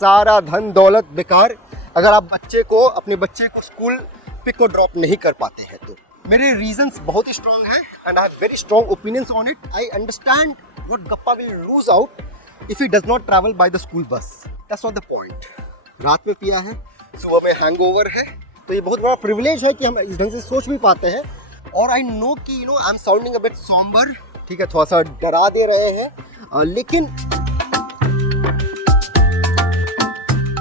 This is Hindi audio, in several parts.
सारा धन दौलत बेकार अगर आप अपने बच्चे को स्कूल पिक और ड्रॉप नहीं कर पाते हैं तो। मेरे रीजंस बहुत ही स्ट्रॉन्ग हैं and I have very strong opinions on it. I understand what Gappa will lose out if he does not travel by the school bus. That's not the point. रात में पिया है, सुबह में हैंगओवर है, तो ये बहुत बड़ा प्रिविलेज है कि हम इस ढंग से सोच भी पाते हैं। और आई नो कि I am sounding a bit sombre, ठीक है, थोड़ा सा डरा दे रहे हैं, लेकिन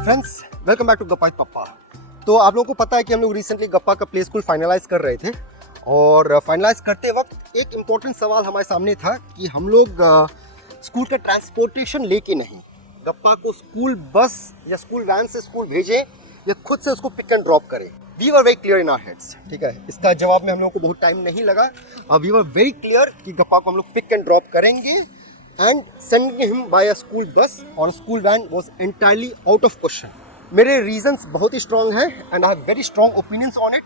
फ्रेंड्स वेलकम बैक टू गप्पा विद पप्पा। तो आप लोगों को पता है कि हम लोग रिसेंटली गप्पा का प्ले स्कूल फाइनलाइज कर रहे थे और फाइनलाइज करते वक्त एक इम्पोर्टेंट सवाल हमारे सामने था कि हम लोग स्कूल का ट्रांसपोर्टेशन लेके नहीं, गप्पा को स्कूल बस या स्कूल वैन से स्कूल भेजें या खुद से उसको पिक एंड ड्रॉप करें। We were very clear in our heads, ठीक है। इसका जवाब में हम लोगों को बहुत टाइम नहीं लगा। वी वर वेरी क्लियर कि गप्पा को हम लोग पिक एंड ड्रॉप करेंगे and sending him by a school bus on school van was entirely out of question. मेरे रीजंस बहुत ही स्ट्रॉन्ग हैं and I have very strong opinions on it,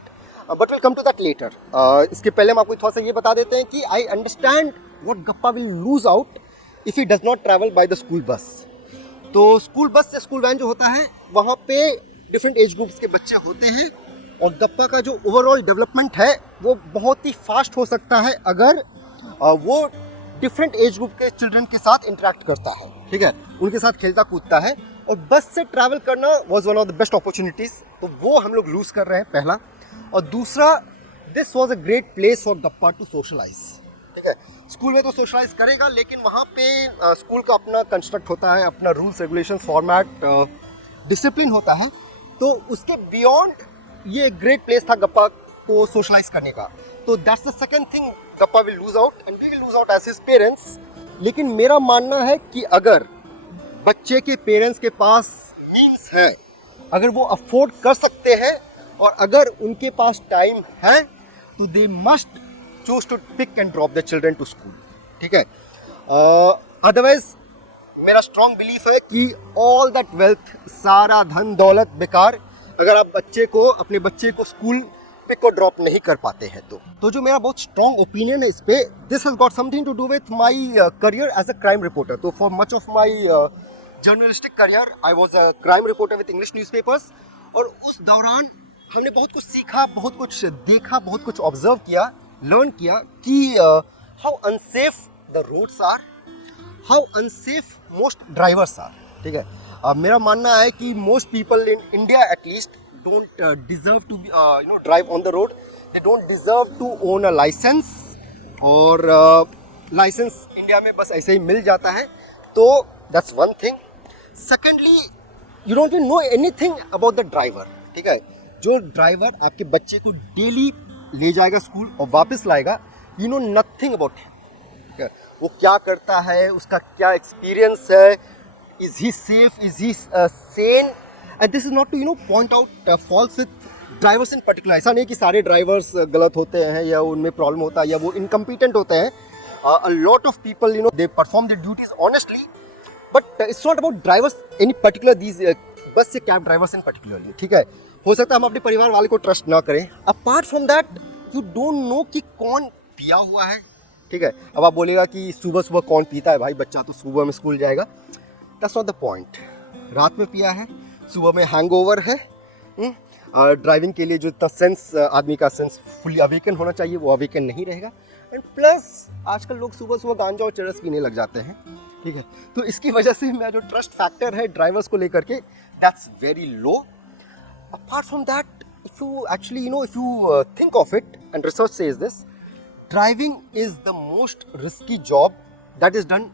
but will come to that later. इसके पहले हम आपको थोड़ा सा ये बता देते हैं कि आई understand what Gappa will lose out if he does not travel by the school बस। तो स्कूल बस से स्कूल वैन जो होता है वहाँ पे डिफरेंट एज ग्रुप्स के बच्चे होते हैं और गप्पा का जो ओवरऑल डेवलपमेंट है वो बहुत ही फास्ट हो सकता है अगर वो डिफरेंट एज ग्रुप के चिल्ड्रन के साथ इंटरेक्ट करता है, ठीक है, उनके साथ खेलता कूदता है। और बस से ट्रैवल करना was one of the best opportunities, तो वो हम लोग लूज़ कर रहे हैं पहला। और दूसरा, this was a great place for गप्पा टू सोशलाइज, ठीक है। स्कूल में तो सोशलाइज करेगा लेकिन वहाँ पे स्कूल का अपना कंस्ट्रक्ट होता है, अपना रूल्स रेगुलेशन फॉर्मेट डिसिप्लिन होता है, तो उसके बियॉन्ड ये एक ग्रेट प्लेस था गप्पा को सोशलाइज करने का। तो दैट्स द सेकंड थिंग गप्पा will lose out and we will lose out as his parents. लेकिन मेरा मानना है कि अगर बच्चे के पेरेंट्स के पास मीन्स है, अगर वो अफोर्ड कर सकते हैं और अगर उनके पास टाइम है तो they must choose to pick and drop the children to school, ठीक है। अदरवाइज मेरा स्ट्रॉन्ग बिलीफ है कि ऑल दैट वेल्थ, सारा धन दौलत बेकार अगर आप अपने बच्चे को स्कूल पिक और ड्रॉप नहीं कर पाते हैं तो जो मेरा बहुत स्ट्रॉन्ग ओपिनियन है इस पे, this has got something to do with my career as a crime reporter. तो for much of my journalistic career I was a crime reporter with English newspapers. और उस दौरान हमने बहुत कुछ सीखा, बहुत कुछ देखा, बहुत कुछ ऑब्जर्व किया, लर्न किया कि how unsafe the roads are, how unsafe most drivers are, ठीक है। मेरा मानना है कि most people in India at least don't deserve to be drive on the road. They don't deserve to own a license, और लाइसेंस इंडिया में बस ऐसे ही मिल जाता है, तो that's one thing. Secondly, you don't even know anything about the driver, ठीक है। जो ड्राइवर आपके बच्चे को डेली ले जाएगा स्कूल और वापस लाएगा, you know nothing about him, ठीक है। वो क्या करता है, उसका क्या एक्सपीरियंस है, is he safe, is he sane? And this is not to point out faults with drivers in particular. ऐसा नहीं कि सारे ड्राइवर्स गलत होते हैं या उनमें प्रॉब्लम होता है या वो इनकम्पिटेंट होते हैं। A lot of people they perform their duties honestly, but it's not about drivers any particular, these बस से कैब ड्राइवर्स इन particularly, ठीक है। हो सकता है हम अपने परिवार वाले को ट्रस्ट ना करें। Apart from that you don't know कि कौन पिया हुआ है, ठीक है। अब आप बोलेगा कि सुबह सुबह कौन पीता है, भाई बच्चा तो सुबह में स्कूल जाएगा। That's not the point. रात में पिया है, सुबह में हैंगओवर है, ड्राइविंग के लिए जो इतना सेंस, आदमी का सेंस फुली अवेकन होना चाहिए वो अवेकन नहीं रहेगा। एंड प्लस आजकल लोग सुबह सुबह गांजा और चरस पीने लग जाते हैं, ठीक है। तो इसकी वजह से मेरा जो ट्रस्ट फैक्टर है ड्राइवर्स को लेकर के, that's very low. Apart from that, if you actually if you think of it and research says this, driving is the most risky job that is done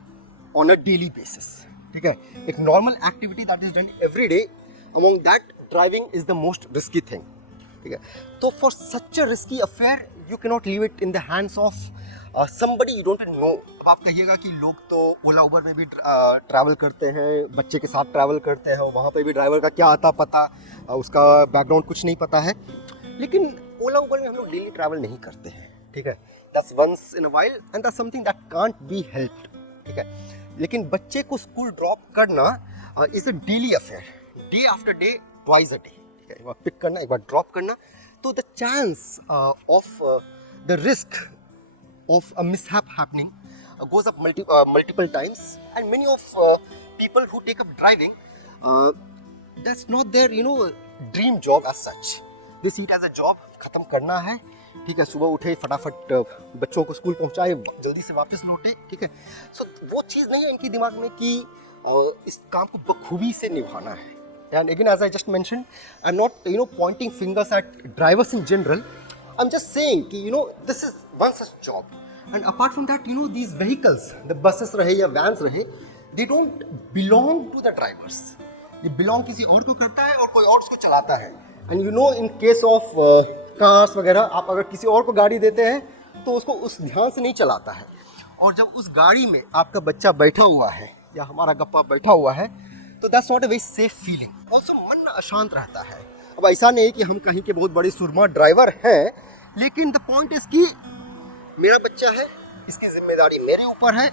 on a daily basis, ठीक है। एक normal activity that is done every day, among that driving is the most risky thing, ठीक है। तो for such a risky affair you cannot leave it in the hands of somebody you don't know. अब आप कहिएगा कि लोग तो ओला उबर में भी ट्रैवल करते हैं, बच्चे के साथ ट्रैवल करते हैं, वहाँ पे भी ड्राइवर का क्या आता पता, उसका बैकग्राउंड कुछ नहीं पता है। लेकिन ओला उबर में हम लोग डेली ट्रैवल नहीं करते हैं, ठीक है। That's once in a while and that's something that can't be helped, ठीक है। लेकिन बच्चे को स्कूल ड्रॉप करना is a daily affair, day after day, twice a day, ठीक है। एक बार पिक करना, एक बार ड्रॉप करना, तो the chance of the risk of a mishap happening goes up multiple times, and many of people who take up driving that's not their dream job as such. They see it as a job, खत्म करना है, ठीक है, सुबह उठे फटाफट बच्चों को स्कूल पहुंचाए, जल्दी से वापस लौटे, ठीक है. सो वो चीज़ नहीं है इनकी दिमाग में कि इस काम को बखूबी से निभाना है. And again, as I just mentioned, I'm not pointing fingers at drivers in general. I'm just saying कि this is one such job. And apart from that, these vehicles, the buses रहे या vans रहे, they don't belong to the drivers. ये belong किसी और को करता है और कोई और उसको चलाता है. And in case of cars वगैरह, आप अगर किसी और को गाड़ी देते हैं तो उसको उस ध्यान से नहीं चलाता है. और जब उस गाड़ी में आपका बच्चा बैठा हुआ है या हमारा गप्पा बैठा हुआ है, तो that's not a very safe feeling. Also मन अशांत रहता है. अब ऐसा नहीं कि हम कहीं के बहुत बड़े सुरमा ड्राइवर हैं, लेकिन द पॉइंट इज कि मेरा बच्चा है, इसकी जिम्मेदारी मेरे ऊपर है.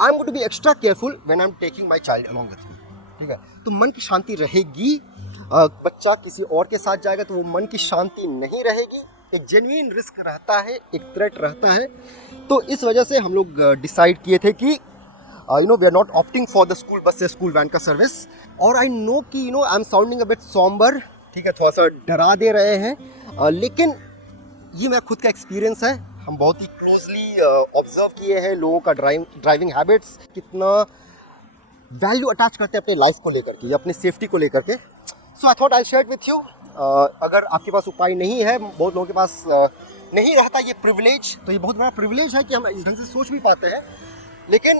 I am going to be extra careful when I am taking my child along with me. ठीक है, तो मन की शांति रहेगी. बच्चा किसी और के साथ जाएगा तो वो मन की शांति नहीं रहेगी. एक जेन्युइन रिस्क रहता है, एक थ्रेट रहता है. तो इस वजह से हम लोग डिसाइड किए थे कि we are not opting for the school bus या school van का सर्विस. और I know कि I am sounding a bit somber, ठीक है, थोड़ा सा डरा दे रहे हैं, लेकिन ये मेरा खुद का एक्सपीरियंस है. हम बहुत ही क्लोजली ऑब्जर्व किए हैं लोगों का ड्राइविंग हैबिट्स, कितना वैल्यू अटैच करते हैं अपने लाइफ को लेकर के या अपने सेफ्टी को लेकर के. So I thought I share with you. अगर आपके पास उपाय नहीं है, बहुत लोगों के पास नहीं रहता ये प्रिविलेज, तो ये बहुत बड़ा प्रिविलेज है कि हम इस ढंग से सोच भी पाते हैं. लेकिन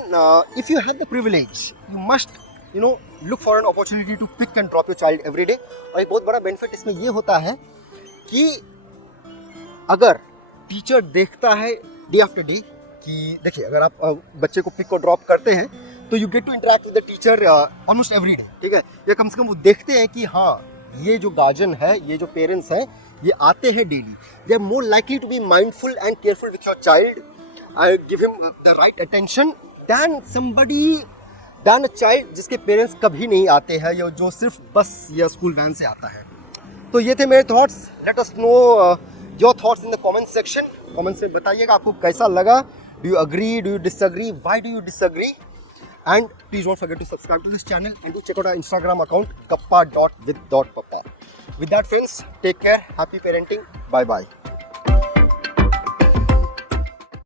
if you have the privilege, you must look for an opportunity to pick and drop your child every day. और एक बहुत बड़ा बेनिफिट इसमें ये होता है कि अगर टीचर देखता है डे आफ्टर डे कि देखिए, अगर आप बच्चे को पिक और ड्रॉप करते हैं तो you get to interact with the teacher almost every day. ठीक है, या कम से कम वो देखते हैं कि हाँ, ये जो गार्जियन है, ये जो पेरेंट्स हैं, ये आते हैं daily. They are more likely to be mindful and careful with your child. I give him the right attention than a child जिसके पेरेंट्स कभी नहीं आते हैं या जो सिर्फ बस या स्कूल वैन से आता है. तो ये थे मेरे thoughts. Let us know your thoughts in the comment section. Comments में बताइएगा आपको कैसा लगा. Do you agree, do you disagree, why do you disagree? And please don't forget to subscribe to this channel and to check out our Instagram account kappa.with.papa. With that, friends, take care, happy parenting, bye bye.